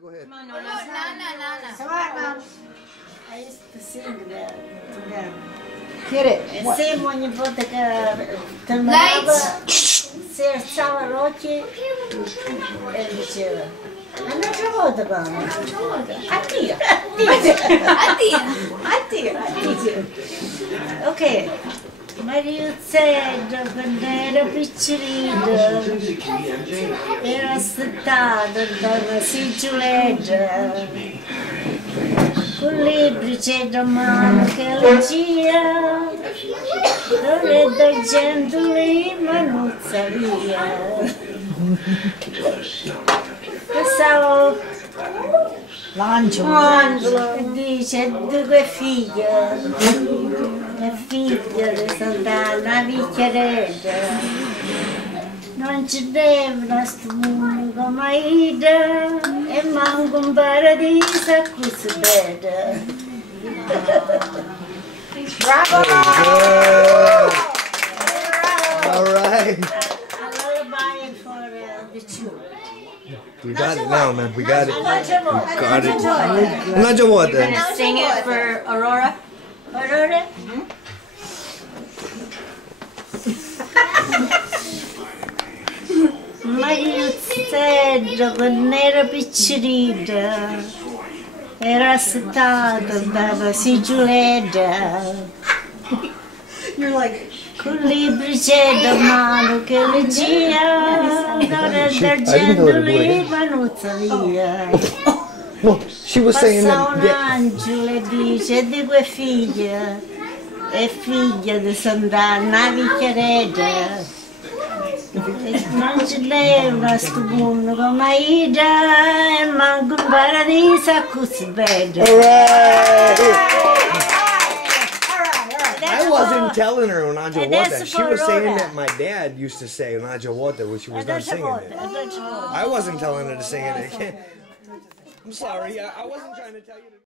Go ahead. Come on, Nonna. Come on, Mom. I used to sing that to them. Get it. What? Same ogni volta che terminava, si alzava l'occhio e diceva un'altra volta, mamma. Addio. Ok. Mariuzzedda, quando era piccolina, era aspettata dalla sigilletta, con libri c'è da mano che leggia, dove d'argento lì ma non sapeva. Pensavo l'angelo e dice due figlie. La figlia di Sant'Anna, picchieretta, non ci deve a sto mondo come ida e manco un paradiso a cui si vede. Bravo! All right. A lullaby for the children. We got it now, man. We got it. Got it. Angelina. Sing it for Aurora. Aurora? Mariuzzedda, quando era piccolina, era aspettata dalla sigilletta. You're like, con libri c'è da mano che leggia, d'ora d'argento lì ma non via. No, she was saying Passa un that. angelo e dice di quelle figlie, è figlia di Sant'Anna, picchieretta. Non ci leva a sto mondo come ida e manco un paradiso a cui si vede. I wasn't telling her Unaja And Wata. that's She was saying Aurora. that my dad used to say Unaja Wata when she was done singing it. I wasn't telling her to sing it again. I'm sorry, I wasn't trying to tell you to.